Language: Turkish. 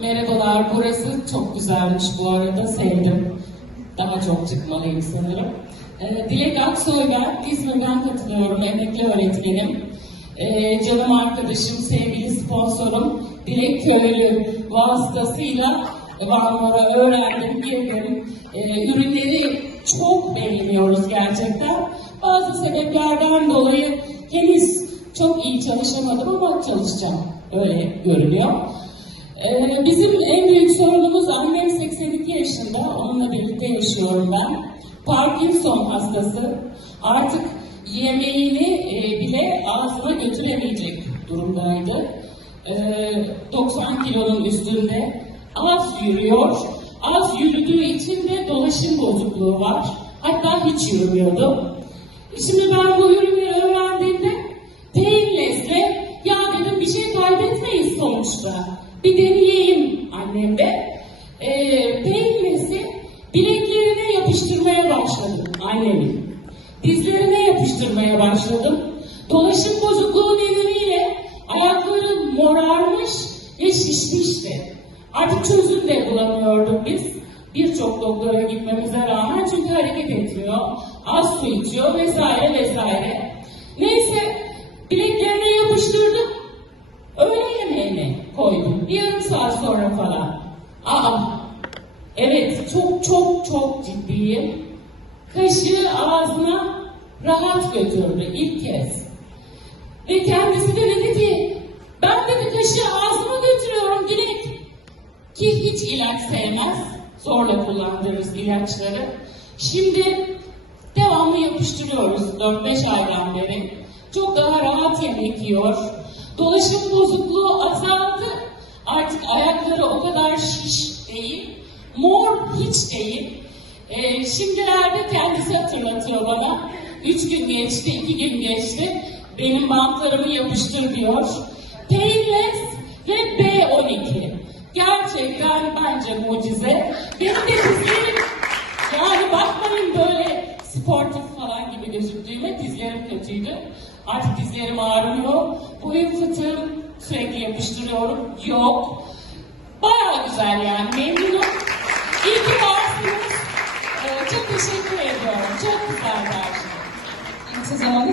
Merhabalar, burası çok güzelmiş bu arada, sevdim. Daha çok çıkmalıyım sanırım. Ee, Dilek Aksoy ben, İzmir'den katılıyorum, emekli öğretmenim. Ee, canım arkadaşım, sevgili sponsorum Dilek Köylü vasıtasıyla Vanlara öğrendim, girdim. Ee, ürünleri çok beğeniyoruz gerçekten. Bazı sebeplerden dolayı henüz çok iyi çalışamadım ama çalışacağım. Öyle görünüyor. Ee, bizim en büyük sorunumuz annem 82 yaşında. Onunla birlikte yaşıyorum ben. Parkinson hastası. Artık yemeğini e, bile ağzına götüremeyecek durumdaydı. Ee, 90 kilonun üstünde. Az yürüyor. Az yürüdüğü için de dolaşım bozukluğu var. Hatta hiç yürümüyordu. Şimdi ben bu ürünleri Bir deneyeyim annem de. Ee, Painless'i bileklerine yapıştırmaya başladım annemin. Dizlerine yapıştırmaya başladım. Dolaşım bozukluğu nedeniyle ayakları morarmış ve şişmişti. Artık çözüm de bulamıyorduk biz. Birçok doktora gitmemize rağmen çünkü hareket etmiyor, az su içiyor vesaire vesaire. Bir yarım saat sonra falan. Aa, evet çok çok çok ciddiyim. Kaşığı ağzına rahat götürdü ilk kez. Ve kendisi de dedi ki ben dedi kaşığı ağzıma götürüyorum Dilek. Ki hiç ilaç sevmez. Zorla kullandığımız ilaçları. Şimdi devamlı yapıştırıyoruz 4-5 aydan beri. Çok daha rahat yemek yiyor. Dolaşım bozukluğu azaldı. Ayakları o kadar şiş değil. Mor hiç değil. Ee, şimdilerde kendisi hatırlatıyor bana. Üç gün geçti, iki gün geçti. Benim bantlarımı yapıştır diyor. Painless ve B12. Gerçekten bence mucize. Benim de dizlerim, yani bakmayın böyle sportif falan gibi gözüktüğüme dizlerim kötüydü. Artık dizlerim ağrıyor. Boyun fıtığım sürekli yapıştırıyorum. Yok. Bayağı güzel yani memnunum. İyi ki varsınız. Ee, çok teşekkür ediyorum. Çok güzel şey. İlk zamanı